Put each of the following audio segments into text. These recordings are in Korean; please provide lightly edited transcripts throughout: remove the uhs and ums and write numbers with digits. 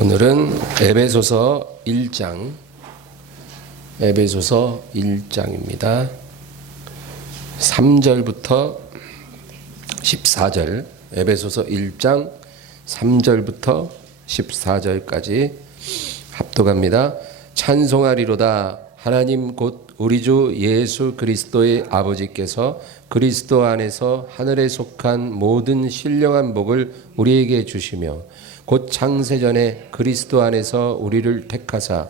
오늘은 에베소서 1장입니다. 3절부터 14절, 에베소서 1장 3절부터 14절까지 합독합니다. 찬송하리로다. 하나님 곧 우리 주 예수 그리스도의 아버지께서 그리스도 안에서 하늘에 속한 모든 신령한 복을 우리에게 주시며 곧 창세전에 그리스도 안에서 우리를 택하사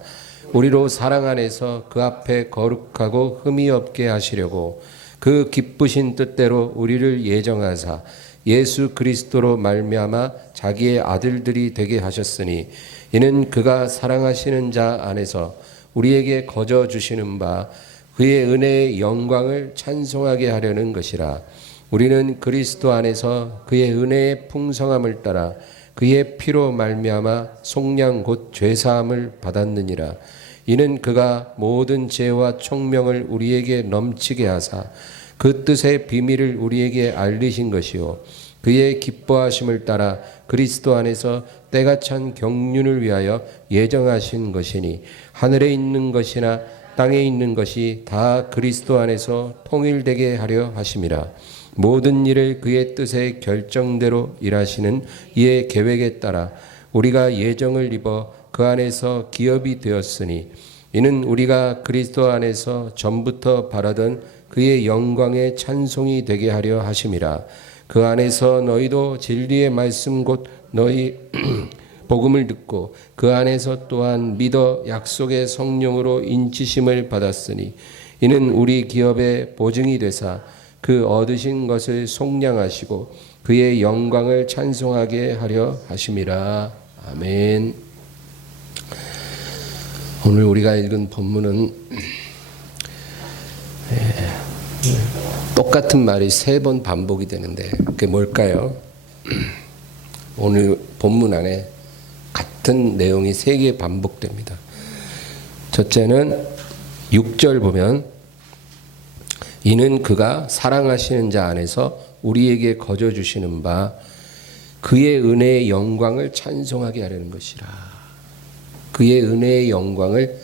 우리로 사랑 안에서 그 앞에 거룩하고 흠이 없게 하시려고 그 기쁘신 뜻대로 우리를 예정하사 예수 그리스도로 말미암아 자기의 아들들이 되게 하셨으니 이는 그가 사랑하시는 자 안에서 우리에게 거저 주시는 바 그의 은혜의 영광을 찬송하게 하려는 것이라. 우리는 그리스도 안에서 그의 은혜의 풍성함을 따라 그의 피로 말미암아 속량 곧 죄사함을 받았느니라. 이는 그가 모든 지혜와 총명을 우리에게 넘치게 하사 그 뜻의 비밀을 우리에게 알리신 것이요 그의 기뻐하심을 따라 그리스도 안에서 때가 찬 경륜을 위하여 예정하신 것이니 하늘에 있는 것이나 땅에 있는 것이 다 그리스도 안에서 통일되게 하려 하심이라. 모든 일을 그의 뜻의 결정대로 일하시는 이의 계획에 따라 우리가 예정을 입어 그 안에서 기업이 되었으니 이는 우리가 그리스도 안에서 전부터 바라던 그의 영광의 찬송이 되게 하려 하심이라. 그 안에서 너희도 진리의 말씀 곧 너희 복음을 듣고 그 안에서 또한 믿어 약속의 성령으로 인치심을 받았으니 이는 우리 기업의 보증이 되사 그 얻으신 것을 속량하시고 그의 영광을 찬송하게 하려 하심이라. 아멘. 오늘 우리가 읽은 본문은 똑같은 말이 3번 반복이 되는데 그게 뭘까요? 오늘 본문 안에 같은 내용이 3개 반복됩니다. 첫째는 6절 보면 이는 그가 사랑하시는 자 안에서 우리에게 거저 주시는 바 그의 은혜의 영광을 찬송하게 하려는 것이라. 그의 은혜의 영광을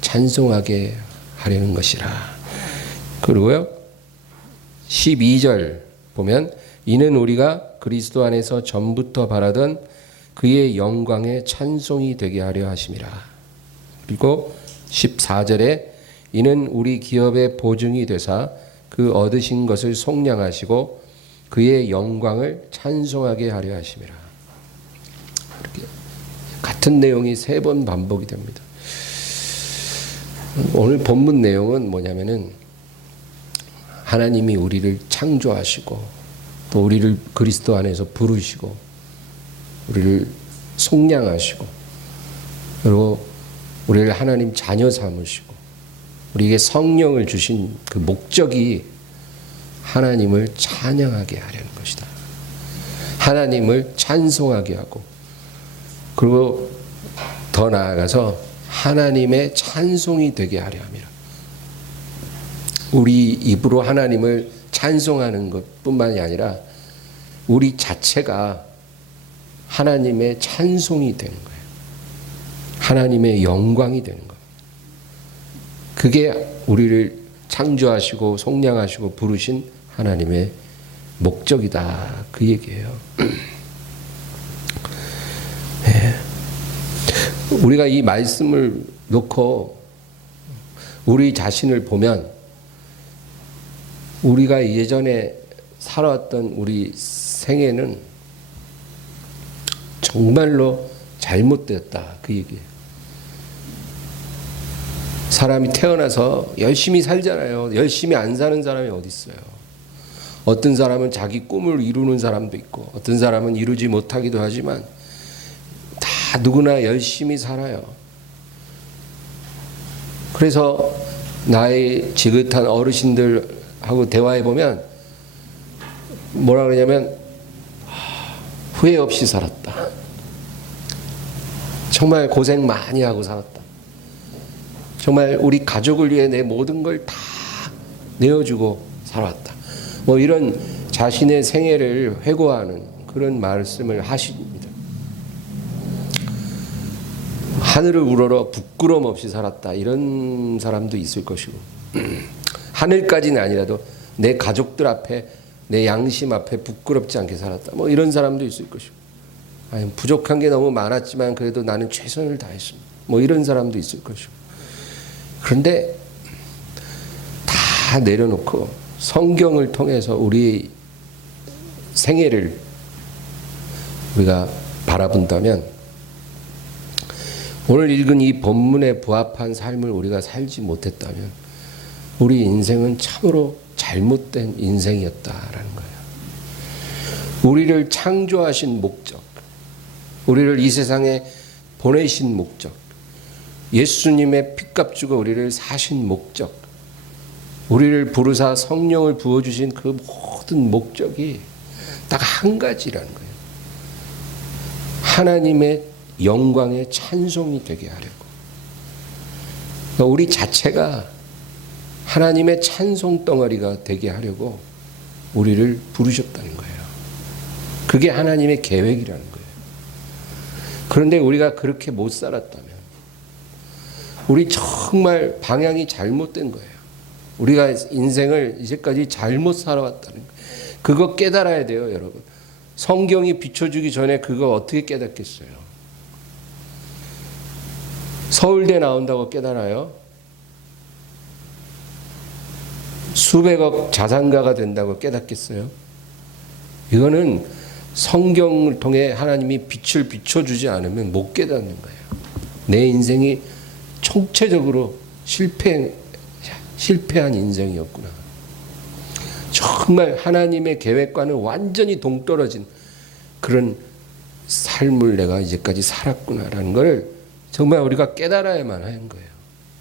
찬송하게 하려는 것이라. 그리고요 12절 보면 이는 우리가 그리스도 안에서 전부터 바라던 그의 영광의 찬송이 되게 하려 하심이라. 그리고 14절에 이는 우리 기업의 보증이 되사 그 얻으신 것을 속량하시고 그의 영광을 찬송하게 하려 하심이라. 이렇게 같은 내용이 3번 반복이 됩니다. 오늘 본문 내용은 뭐냐면은 하나님이 우리를 창조하시고 또 우리를 그리스도 안에서 부르시고 우리를 속량하시고 그리고 우리를 하나님 자녀 삼으시고 우리에게 성령을 주신 그 목적이 하나님을 찬양하게 하려는 것이다. 하나님을 찬송하게 하고 그리고 더 나아가서 하나님의 찬송이 되게 하려 함이라. 우리 입으로 하나님을 찬송하는 것뿐만이 아니라 우리 자체가 하나님의 찬송이 되는 거예요. 하나님의 영광이 되는 거예요. 그게 우리를 창조하시고 속량하시고 부르신 하나님의 목적이다. 그 얘기예요. 네. 우리가 이 말씀을 놓고 우리 자신을 보면 우리가 예전에 살아왔던 우리 생애는 정말로 잘못되었다. 그 얘기예요. 사람이 태어나서 열심히 살잖아요. 열심히 안 사는 사람이 어디 있어요. 어떤 사람은 자기 꿈을 이루는 사람도 있고 어떤 사람은 이루지 못하기도 하지만 다 누구나 열심히 살아요. 그래서 나이 지긋한 어르신들하고 대화해보면 뭐라 그러냐면 후회 없이 살았다. 정말 고생 많이 하고 살았다. 정말 우리 가족을 위해 내 모든 걸 다 내어주고 살아왔다. 뭐 이런 자신의 생애를 회고하는 그런 말씀을 하십니다. 하늘을 우러러 부끄럼 없이 살았다, 이런 사람도 있을 것이고, 하늘까지는 아니라도 내 가족들 앞에, 내 양심 앞에 부끄럽지 않게 살았다, 뭐 이런 사람도 있을 것이고, 아니 부족한 게 너무 많았지만 그래도 나는 최선을 다했습니다, 뭐 이런 사람도 있을 것이고. 그런데 다 내려놓고 성경을 통해서 우리 생애를 우리가 바라본다면, 오늘 읽은 이 본문에 부합한 삶을 우리가 살지 못했다면 우리 인생은 참으로 잘못된 인생이었다라는 거예요. 우리를 창조하신 목적, 우리를 이 세상에 보내신 목적, 예수님의 피값 주고 우리를 사신 목적, 우리를 부르사 성령을 부어주신 그 모든 목적이 딱 한 가지라는 거예요. 하나님의 영광의 찬송이 되게 하려고. 그러니까 우리 자체가 하나님의 찬송 덩어리가 되게 하려고 우리를 부르셨다는 거예요. 그게 하나님의 계획이라는 거예요. 그런데 우리가 그렇게 못 살았다면 우리 정말 방향이 잘못된 거예요. 우리가 인생을 이제까지 잘못 살아왔다는 거예요. 그거 깨달아야 돼요, 여러분. 성경이 비춰주기 전에 그거 어떻게 깨닫겠어요? 서울대 나온다고 깨달아요? 수백억 자산가가 된다고 깨닫겠어요? 이거는 성경을 통해 하나님이 빛을 비춰주지 않으면 못 깨닫는 거예요. 내 인생이 총체적으로 실패한 인생이었구나. 정말 하나님의 계획과는 완전히 동떨어진 그런 삶을 내가 이제까지 살았구나라는 걸 정말 우리가 깨달아야만 하는 거예요.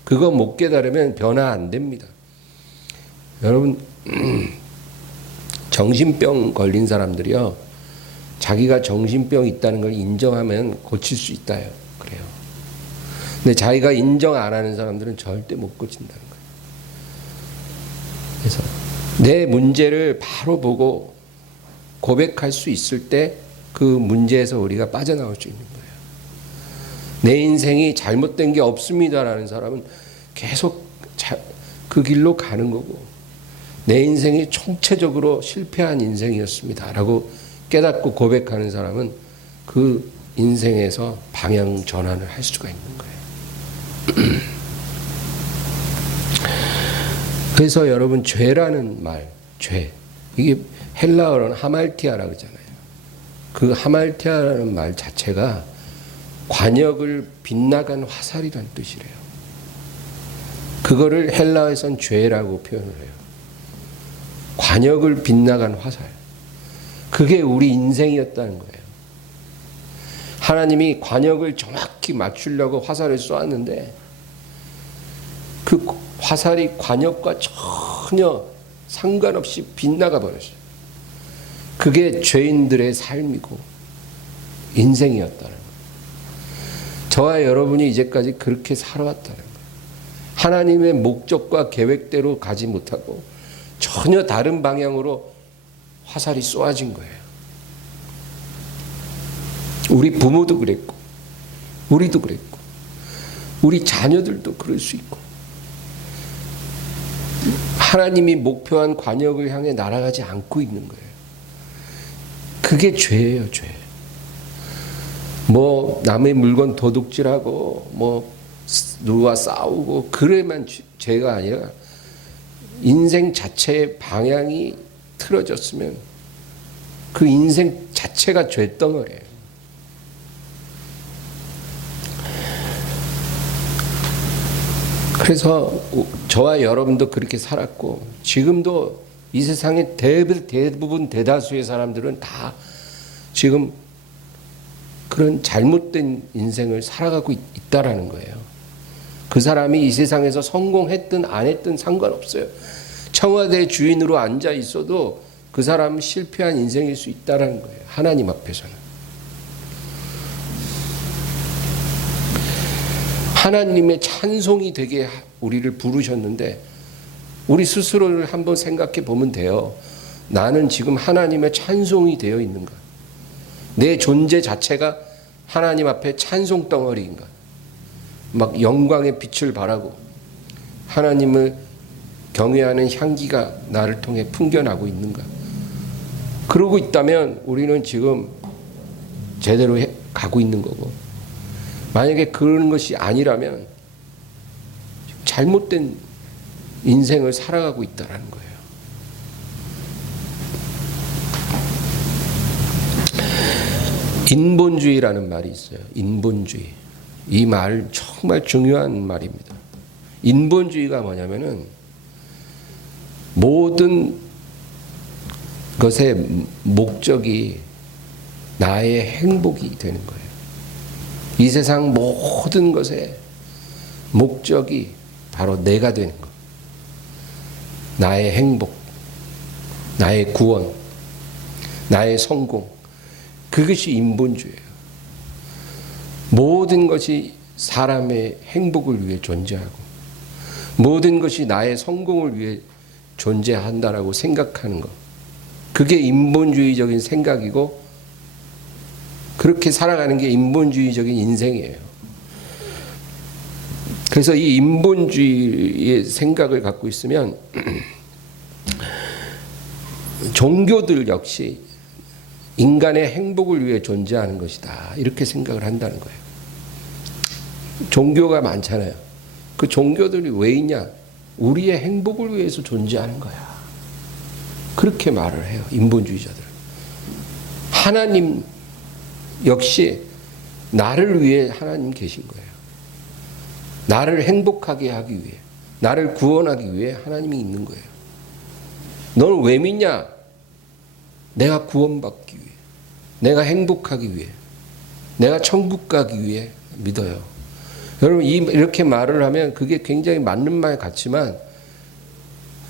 그거 못 깨달으면 변화 안 됩니다. 여러분, 정신병 걸린 사람들이요, 자기가 정신병이 있다는 걸 인정하면 고칠 수 있다요. 그래요. 근데 자기가 인정 안 하는 사람들은 절대 못 고친다는 거예요. 그래서 내 문제를 바로 보고 고백할 수 있을 때 그 문제에서 우리가 빠져나올 수 있는 거예요. 내 인생이 잘못된 게 없습니다라는 사람은 계속 그 길로 가는 거고, 내 인생이 총체적으로 실패한 인생이었습니다라고 깨닫고 고백하는 사람은 그 인생에서 방향 전환을 할 수가 있는 거예요. 그래서 여러분, 죄라는 말, 죄, 이게 헬라어로는 하말티아라고 그러잖아요. 그 하말티아라는 말 자체가 관역을 빗나간 화살이란 뜻이래요. 그거를 헬라어에선 죄라고 표현을 해요. 관역을 빗나간 화살. 그게 우리 인생이었다는 거예요. 하나님이 관역을 정확히 맞추려고 화살을 쏘았는데 그 화살이 관역과 전혀 상관없이 빗나가 버렸어요. 그게 죄인들의 삶이고 인생이었다는 거예요. 저와 여러분이 이제까지 그렇게 살아왔다는 거예요. 하나님의 목적과 계획대로 가지 못하고 전혀 다른 방향으로 화살이 쏘아진 거예요. 우리 부모도 그랬고, 우리도 그랬고, 우리 자녀들도 그럴 수 있고, 하나님이 목표한 관역을 향해 날아가지 않고 있는 거예요. 그게 죄예요, 죄. 뭐 남의 물건 도둑질하고 뭐 누구와 싸우고 그래만 죄가 아니라 인생 자체의 방향이 틀어졌으면 그 인생 자체가 죄덩어리예요. 그래서 저와 여러분도 그렇게 살았고, 지금도 이 세상의 대부분 대다수의 사람들은 다 지금 그런 잘못된 인생을 살아가고 있다라는 거예요. 그 사람이 이 세상에서 성공했든 안 했든 상관없어요. 청와대 주인으로 앉아 있어도 그 사람은 실패한 인생일 수 있다라는 거예요. 하나님 앞에서는. 하나님의 찬송이 되게 우리를 부르셨는데 우리 스스로를 한번 생각해 보면 돼요. 나는 지금 하나님의 찬송이 되어 있는가? 내 존재 자체가 하나님 앞에 찬송 덩어리인가? 막 영광의 빛을 발하고 하나님을 경외하는 향기가 나를 통해 풍겨나고 있는가? 그러고 있다면 우리는 지금 제대로 가고 있는 거고, 만약에 그런 것이 아니라면 잘못된 인생을 살아가고 있다는 거예요. 인본주의라는 말이 있어요. 인본주의. 이 말 정말 중요한 말입니다. 인본주의가 뭐냐면은 모든 것의 목적이 나의 행복이 되는 거예요. 이 세상 모든 것의 목적이 바로 내가 되는 것. 나의 행복, 나의 구원, 나의 성공. 그것이 인본주의예요. 모든 것이 사람의 행복을 위해 존재하고 모든 것이 나의 성공을 위해 존재한다라고 생각하는 것. 그게 인본주의적인 생각이고 그렇게 살아가는 게 인본주의적인 인생이에요. 그래서 이 인본주의의 생각을 갖고 있으면 종교들 역시 인간의 행복을 위해 존재하는 것이다. 이렇게 생각을 한다는 거예요. 종교가 많잖아요. 그 종교들이 왜 있냐? 우리의 행복을 위해서 존재하는 거야. 그렇게 말을 해요. 인본주의자들. 하나님 역시 나를 위해 하나님 계신 거예요. 나를 행복하게 하기 위해, 나를 구원하기 위해 하나님이 있는 거예요. 너는 왜 믿냐? 내가 구원받기 위해, 내가 행복하기 위해, 내가 천국 가기 위해 믿어요. 여러분 이렇게 말을 하면 그게 굉장히 맞는 말 같지만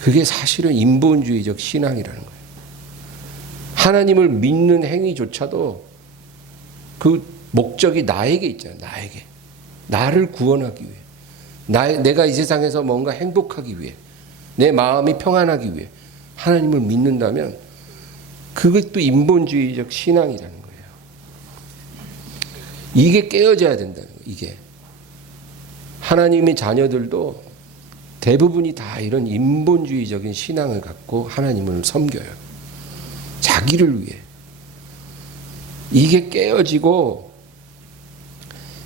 그게 사실은 인본주의적 신앙이라는 거예요. 하나님을 믿는 행위조차도 그 목적이 나에게 있잖아요. 나에게. 나를 구원하기 위해. 내가 이 세상에서 뭔가 행복하기 위해. 내 마음이 평안하기 위해. 하나님을 믿는다면 그것도 인본주의적 신앙이라는 거예요. 이게 깨어져야 된다는 거예요. 이게. 하나님의 자녀들도 대부분이 다 이런 인본주의적인 신앙을 갖고 하나님을 섬겨요. 자기를 위해. 이게 깨어지고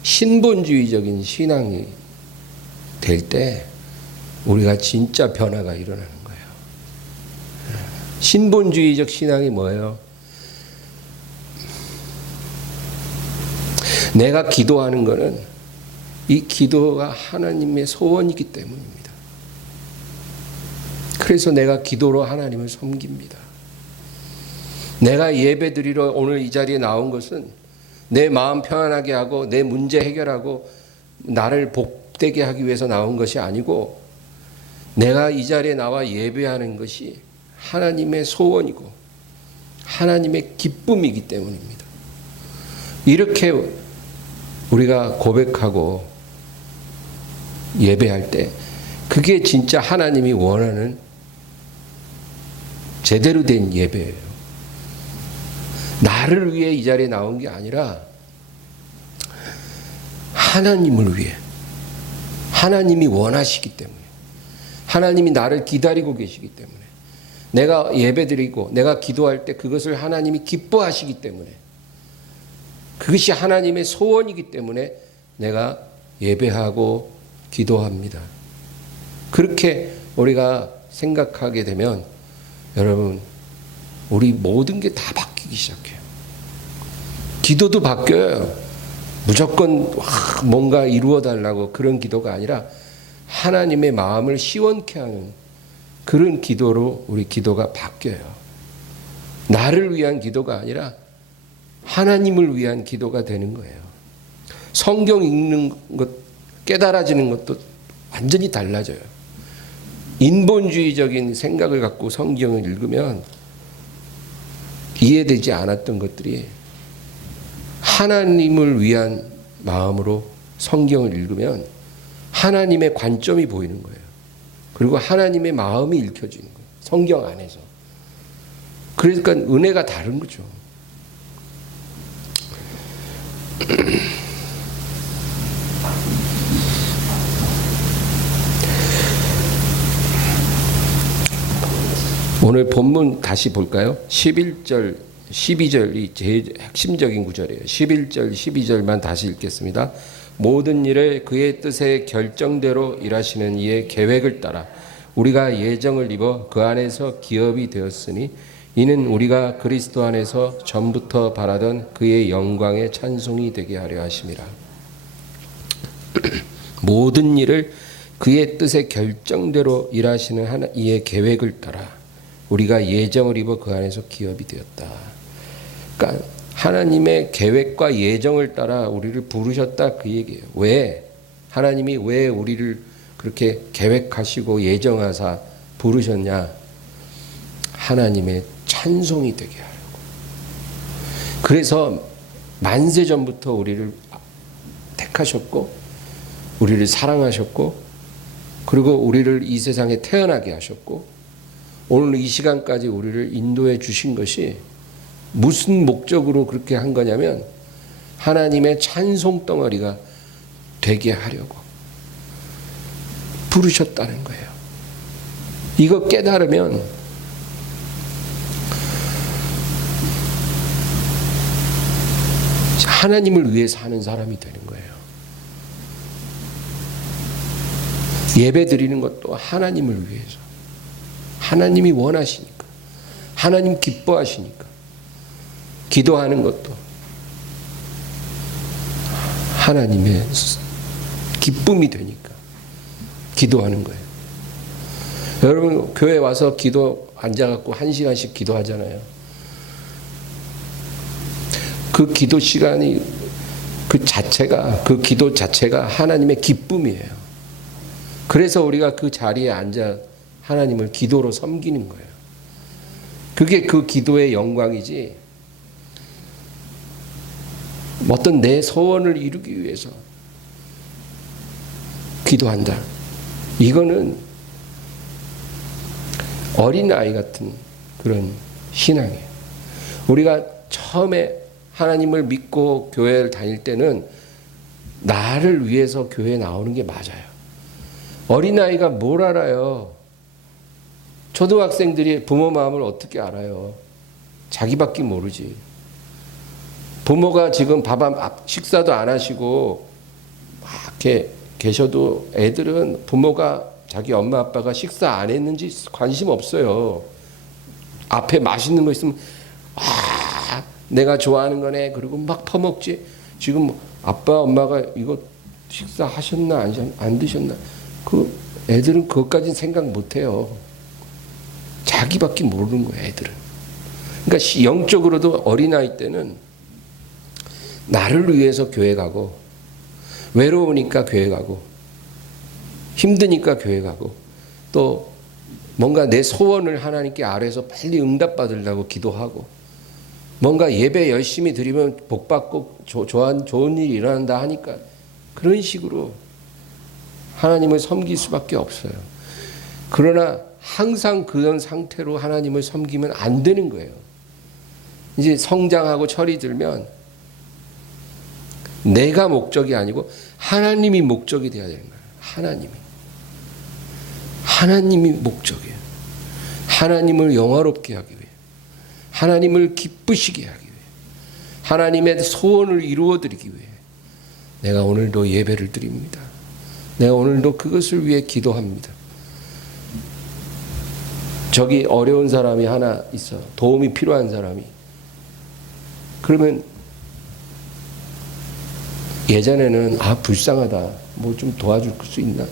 신본주의적인 신앙이 될 때 우리가 진짜 변화가 일어나는 거예요. 신본주의적 신앙이 뭐예요? 내가 기도하는 것은 이 기도가 하나님의 소원이기 때문입니다. 그래서 내가 기도로 하나님을 섬깁니다. 내가 예배드리러 오늘 이 자리에 나온 것은 내 마음 편안하게 하고 내 문제 해결하고 나를 복되게 하기 위해서 나온 것이 아니고 내가 이 자리에 나와 예배하는 것이 하나님의 소원이고 하나님의 기쁨이기 때문입니다. 이렇게 우리가 고백하고 예배할 때 그게 진짜 하나님이 원하는 제대로 된 예배예요. 나를 위해 이 자리에 나온 게 아니라 하나님을 위해, 하나님이 원하시기 때문에, 하나님이 나를 기다리고 계시기 때문에, 내가 예배드리고 내가 기도할 때 그것을 하나님이 기뻐하시기 때문에, 그것이 하나님의 소원이기 때문에 내가 예배하고 기도합니다. 그렇게 우리가 생각하게 되면 여러분 우리 모든 게 다 바뀌기 시작해요. 기도도 바뀌어요. 무조건 뭔가 이루어 달라고 그런 기도가 아니라 하나님의 마음을 시원케 하는 그런 기도로 우리 기도가 바뀌어요. 나를 위한 기도가 아니라 하나님을 위한 기도가 되는 거예요. 성경 읽는 것, 깨달아지는 것도 완전히 달라져요. 인본주의적인 생각을 갖고 성경을 읽으면 이해되지 않았던 것들이 하나님을 위한 마음으로 성경을 읽으면 하나님의 관점이 보이는 거예요. 그리고 하나님의 마음이 읽혀지는 거예요. 성경 안에서. 그러니까 은혜가 다른 거죠. 오늘 본문 다시 볼까요? 11절, 12절이 제일 핵심적인 구절이에요. 11절, 12절만 다시 읽겠습니다. 모든 일을 그의 뜻의 결정대로 일하시는 이의 계획을 따라 우리가 예정을 입어 그 안에서 기업이 되었으니 이는 우리가 그리스도 안에서 전부터 바라던 그의 영광의 찬송이 되게 하려 하심이라. 모든 일을 그의 뜻의 결정대로 일하시는 이의 계획을 따라 우리가 예정을 입어 그 안에서 기업이 되었다. 그러니까 하나님의 계획과 예정을 따라 우리를 부르셨다 그 얘기예요. 왜? 하나님이 왜 우리를 그렇게 계획하시고 예정하사 부르셨냐? 하나님의 찬송이 되게 하려고. 그래서 만세 전부터 우리를 택하셨고 우리를 사랑하셨고 그리고 우리를 이 세상에 태어나게 하셨고 오늘 이 시간까지 우리를 인도해 주신 것이 무슨 목적으로 그렇게 한 거냐면 하나님의 찬송 덩어리가 되게 하려고 부르셨다는 거예요. 이거 깨달으면 하나님을 위해 사는 사람이 되는 거예요. 예배 드리는 것도 하나님을 위해서. 하나님이 원하시니까. 하나님 기뻐하시니까. 기도하는 것도 하나님의 기쁨이 되니까 기도하는 거예요. 여러분 교회 와서 기도 앉아갖고 1시간씩 기도하잖아요. 그 기도 시간이 그 기도 자체가 하나님의 기쁨이에요. 그래서 우리가 그 자리에 앉아 하나님을 기도로 섬기는 거예요. 그게 그 기도의 영광이지 어떤 내 소원을 이루기 위해서 기도한다. 이거는 어린아이 같은 그런 신앙이에요. 우리가 처음에 하나님을 믿고 교회를 다닐 때는 나를 위해서 교회에 나오는 게 맞아요. 어린아이가 뭘 알아요? 초등학생들이 부모 마음을 어떻게 알아요? 자기밖에 모르지. 부모가 지금 식사도 안 하시고 막 이렇게 계셔도 애들은 부모가 자기 엄마 아빠가 식사 안 했는지 관심 없어요. 앞에 맛있는 거 있으면 내가 좋아하는 거네. 그리고 막 퍼먹지. 지금 아빠 엄마가 이거 식사하셨나 안 드셨나. 그 애들은 그것까지는 생각 못해요. 자기밖에 모르는 거예요. 애들은. 그러니까 영적으로도 어린아이 때는 나를 위해서 교회 가고 외로우니까 교회 가고 힘드니까 교회 가고 또 뭔가 내 소원을 하나님께 아뢰서 빨리 응답받으려고 기도하고 뭔가 예배 열심히 드리면 복받고 좋은 일이 일어난다 하니까 그런 식으로 하나님을 섬길 수밖에 없어요. 그러나 항상 그런 상태로 하나님을 섬기면 안 되는 거예요. 이제 성장하고 철이 들면 내가 목적이 아니고 하나님이 목적이 되어야 되는 거예요. 하나님이 목적이에요. 하나님을 영화롭게 하기 위해, 하나님을 기쁘시게 하기 위해, 하나님의 소원을 이루어드리기 위해 내가 오늘도 예배를 드립니다. 내가 오늘도 그것을 위해 기도합니다. 저기 어려운 사람이 하나 있어. 도움이 필요한 사람이. 그러면 예전에는 불쌍하다. 뭐 좀 도와줄 수 있나?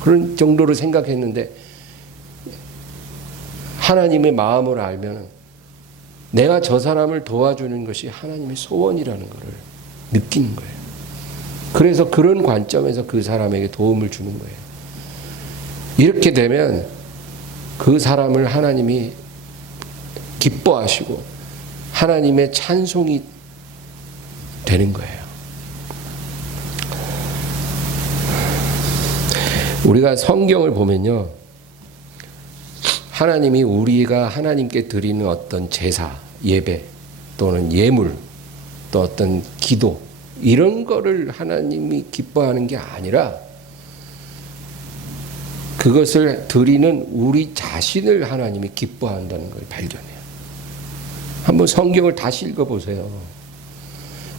그런 정도로 생각했는데 하나님의 마음을 알면 내가 저 사람을 도와주는 것이 하나님의 소원이라는 것을 느끼는 거예요. 그래서 그런 관점에서 그 사람에게 도움을 주는 거예요. 이렇게 되면 그 사람을 하나님이 기뻐하시고 하나님의 찬송이 되는 거예요. 우리가 성경을 보면요. 하나님이 우리가 하나님께 드리는 어떤 제사, 예배 또는 예물 또 어떤 기도 이런 거를 하나님이 기뻐하는 게 아니라 그것을 드리는 우리 자신을 하나님이 기뻐한다는 걸 발견해요. 한번 성경을 다시 읽어보세요.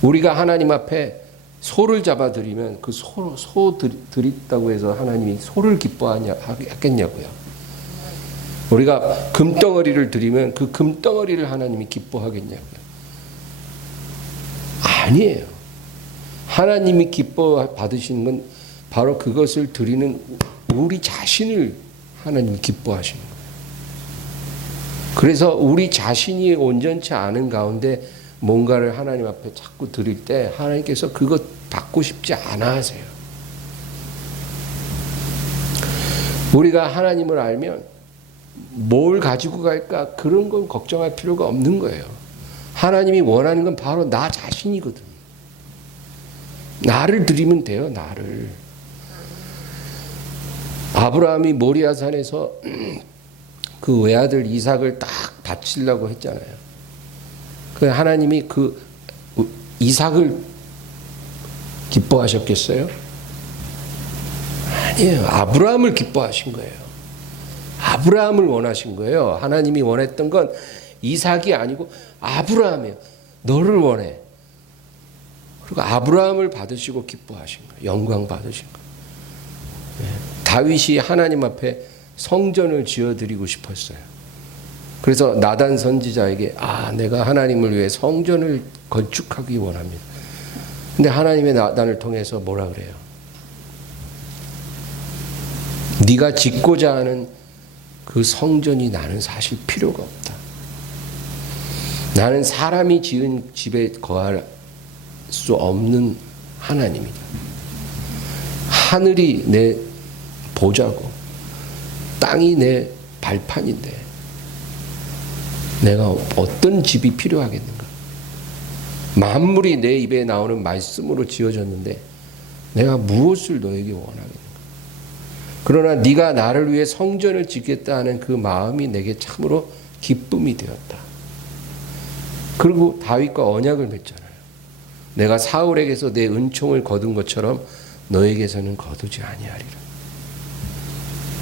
우리가 하나님 앞에 소를 잡아 드리면 그 소 드렸다고 해서 하나님이 소를 기뻐하겠냐고요. 우리가 금덩어리를 드리면 그 금덩어리를 하나님이 기뻐하겠냐고요. 아니에요. 하나님이 기뻐 받으시는 건 바로 그것을 드리는 우리 자신을 하나님이 기뻐하시는 거예요. 그래서 우리 자신이 온전치 않은 가운데 뭔가를 하나님 앞에 자꾸 드릴 때 하나님께서 그것 받고 싶지 않아 하세요. 우리가 하나님을 알면 뭘 가지고 갈까 그런 건 걱정할 필요가 없는 거예요. 하나님이 원하는 건 바로 나 자신이거든. 나를 드리면 돼요. 나를. 아브라함이 모리아산에서 그 외아들 이삭을 딱 바치려고 했잖아요. 그 하나님이 그 이삭을 기뻐하셨겠어요? 아니에요. 아브라함을 기뻐하신 거예요. 아브라함을 원하신 거예요. 하나님이 원했던 건 이삭이 아니고 아브라함이에요. 너를 원해. 그리고 아브라함을 받으시고 기뻐하신 거예요. 영광 받으신 거예요. 다윗이 하나님 앞에 성전을 지어드리고 싶었어요. 그래서 나단 선지자에게 내가 하나님을 위해 성전을 건축하기 원합니다. 근데 하나님의 나단을 통해서 뭐라 그래요? 네가 짓고자 하는 그 성전이 나는 사실 필요가 없다. 나는 사람이 지은 집에 거할 수 없는 하나님이다. 하늘이 내 보좌고 땅이 내 발판인데 내가 어떤 집이 필요하겠는가? 만물이 내 입에 나오는 말씀으로 지어졌는데 내가 무엇을 너에게 원하겠는가? 그러나 네가 나를 위해 성전을 짓겠다 하는 그 마음이 내게 참으로 기쁨이 되었다. 그리고 다윗과 언약을 맺잖아요. 내가 사울에게서 내 은총을 거둔 것처럼 너에게서는 거두지 아니하리라.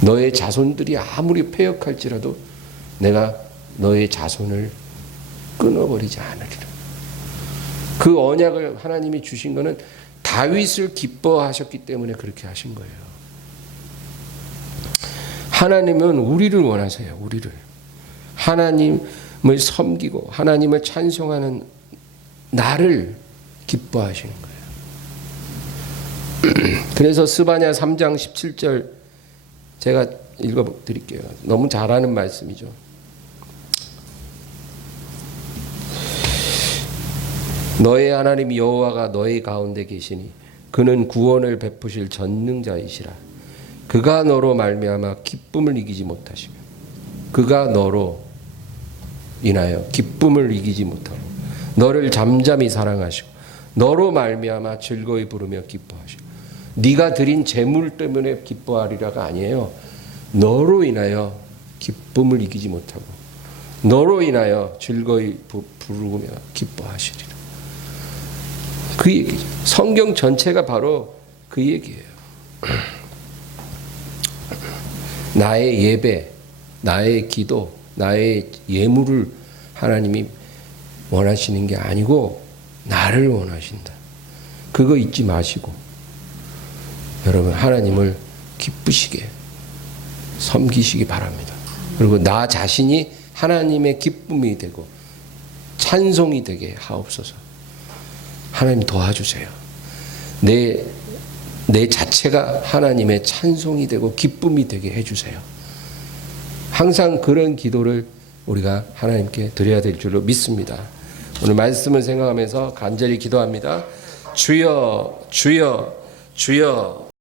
너의 자손들이 아무리 패역할지라도 내가 너의 자손을 끊어버리지 않으리라. 그 언약을 하나님이 주신 것은 다윗을 기뻐하셨기 때문에 그렇게 하신 거예요. 하나님은 우리를 원하세요. 우리를. 하나님을 섬기고 하나님을 찬송하는 나를 기뻐하시는 거예요. 그래서 스바냐 3장 17절 제가 읽어드릴게요. 너무 잘하는 말씀이죠. 너의 하나님 여호와가 너희 가운데 계시니 그는 구원을 베푸실 전능자이시라. 그가 너로 말미암아 기쁨을 이기지 못하시며 그가 너로 인하여 기쁨을 이기지 못하고 너를 잠잠히 사랑하시고 너로 말미암아 즐거이 부르며 기뻐하시고 네가 드린 재물 때문에 기뻐하리라가 아니에요. 너로 인하여 기쁨을 이기지 못하고 너로 인하여 즐거이 부르며 기뻐하시리라. 그 얘기죠. 성경 전체가 바로 그 얘기예요. 나의 예배, 나의 기도, 나의 예물을 하나님이 원하시는 게 아니고 나를 원하신다. 그거 잊지 마시고 여러분 하나님을 기쁘시게 섬기시기 바랍니다. 그리고 나 자신이 하나님의 기쁨이 되고 찬송이 되게 하옵소서. 하나님 도와주세요. 내 자체가 하나님의 찬송이 되고 기쁨이 되게 해주세요. 항상 그런 기도를 우리가 하나님께 드려야 될 줄로 믿습니다. 오늘 말씀을 생각하면서 간절히 기도합니다. 주여, 주여, 주여.